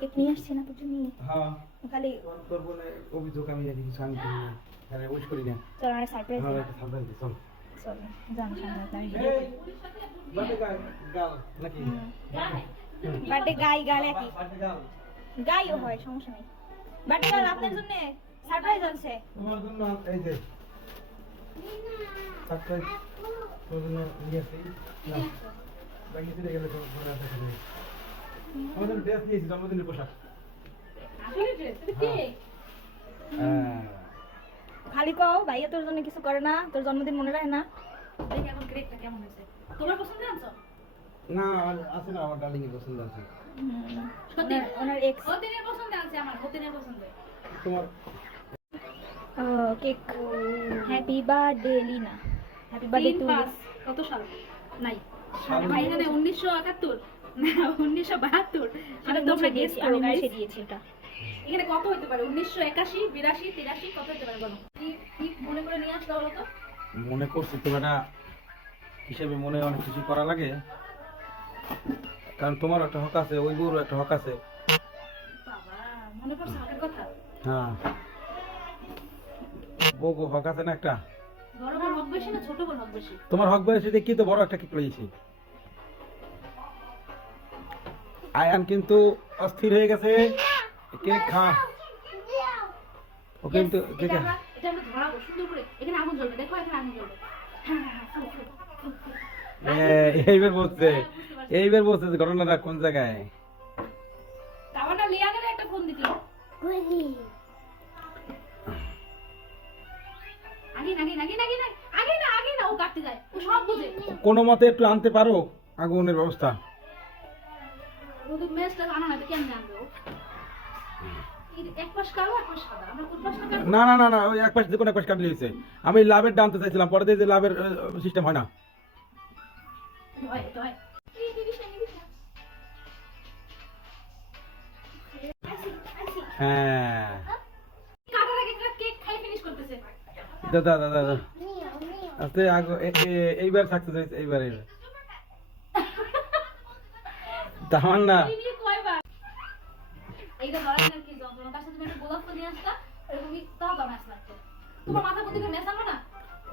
Cake নিয়ে আসছে না তোর জন্য হ্যাঁ। খালি তোর বলে অভিযোগ আমি আর কিছু আমি করি না। আরে উইশ করি না। চল আর সারপ্রাইজ হ্যাঁ একটা সাবধান দিস চল। চল জান সামনে আমি ভিডিও বাটে গাল গাল নাকি? বার্থডে গাই গাল একই। বাটে গাইও হয় সমস্যা নেই। বার্থডে গাল আপনার জন্য সারপ্রাইজ আছে তোমার জন্য এই যে। সাবস্ক্রাইব তোর জন্য নিয়ে আসি। না। বাকি চলে গেলে তো আছে না আমাদের ড্রেস নিয়েছি জন্মদিনের পোশাক। হ্যাঁ। খালি কও ভাইয়া তোর জন্য কিছু করে না তোর জন্মদিন মনে রাখে না। দেখি এখন কেকটা কেমন হয়েছে। তোমার পছন্দ আনছো না আছে না আমার ডার্লিং এর পছন্দ আছে। সত্যি? ওনার এক্স হতিনের পছন্দ আছে আমার হতিনের পছন্দ। তোমার? Cake happy birthday Lina happy birthday to কত সাল? নাই। ভাই এখানে উনিশশো একাত্তর না উনিশশো বাহাত্তর সেটা তোমরা গেস করো মুছে দিয়েছি এটা। এখানে কত হতে পারে? উনিশশো একাশি বিরাশি তিরাশি কত হতে পারে বলো? কি মনে করে নিয়ে বলো তো? মনে করছি তো এটা হিসেবে মনে অনেক কিছু করা লাগে। কারণ তোমার একটা হক আছে ওই বউর একটা হক আছে। মনে পড়ছে আগের কথা? হ্যাঁ। বউ হক আছে না একটা? বড় বোন হক বেশি না ছোট বোন হক বেশি? তোমার হক বয়সে দেখি তো বড় একটা কি পেয়েছি। আয়ান কিন্তু অস্থির হয়ে গেছে। কেক খা। ও কিন্তু এটা আমরা ধরাবো সুন্দর করে। এখানে আগুন জ্বলবে দেখো এখানে আগুন জ্বলবে। হ্যাঁ এইবার বলছে এইবার বলছে ঘটনাটা কোন জায়গায়? তাওয়াটা লিয়ানের একটা ফোন দিতি। আগে না আগে না আগে না আগে না আগে না আগে না ও কাটতে যায় ও সব বুঝে। কোনো মতে একটু আনতে পারো আগুনের ব্যবস্থা? আনা না তো কেমনে আনবে? না না না না ওই এক পাশে যে কোনো এক পাশে কাটলে হয়েছে। আমি লাভের ডানতে চাইছিলাম পরে দিয়ে লাভের সিস্টেম হয় না। হয় দাদা দাদা দাদা। আস্তে আগ এইবার সাকসেস হয়েছে এইবার এইবার। তামান না এই নিয়ে কয়বার? এইটা ধরা কিনা কি যন্ত্রণা। তার সাথে তুমি একটা গোলাপ ফুল নিয়ে আসতা এরকমই তাও দাম আস লাগতো? তোমার মাথা বুদ্ধি করে মেশানো না?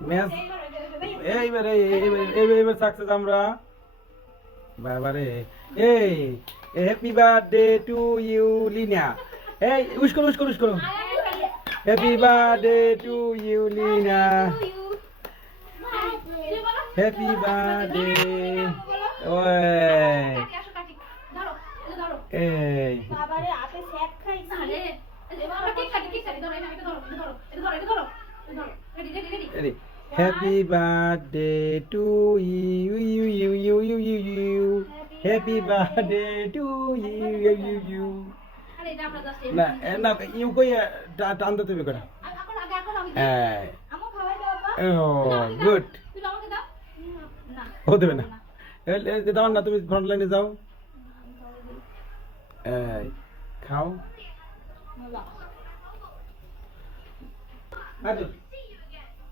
ম্যাচ এইবার এই এইবার এইবার এইবার সাকসেস আমরা। বাবারে। এই happy birthday to you Lina এই উইশ করো উইশ করো উইশ করো happy birthday to you Lina happy birthday ওই। আসো কাটি ধরো এই। বাবারে আপে স্যাক খাইছি। আরে happy birthday to you you you you you you you happy birthday to you you you you আরে এটা আমরা জাস্ট না এ না ইউ কই টান দিতে হবে করে বাবা ও গুড ও দেবে না। দাও না তুমি ফ্রন্ট লাইনে যাও। এই খাও।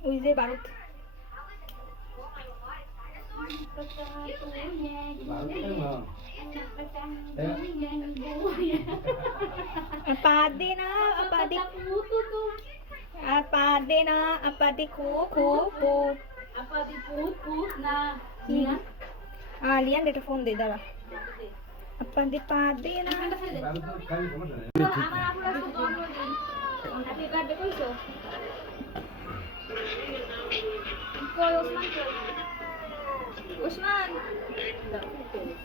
ওই যে বারুদ। আপা দে না আপা দে আপা দে না আপা দে খো খো খো আপা দি পুত পুত না আ লিয়ান এটা ফোন দে দাঁড়া আপা দে পা দে না এখানটা ছেড়ে দে আমার আপুর আজকে জন্মদিন হ্যাপি বার্থডে কইছো কই ওসমান কই ওসমান আ দাদা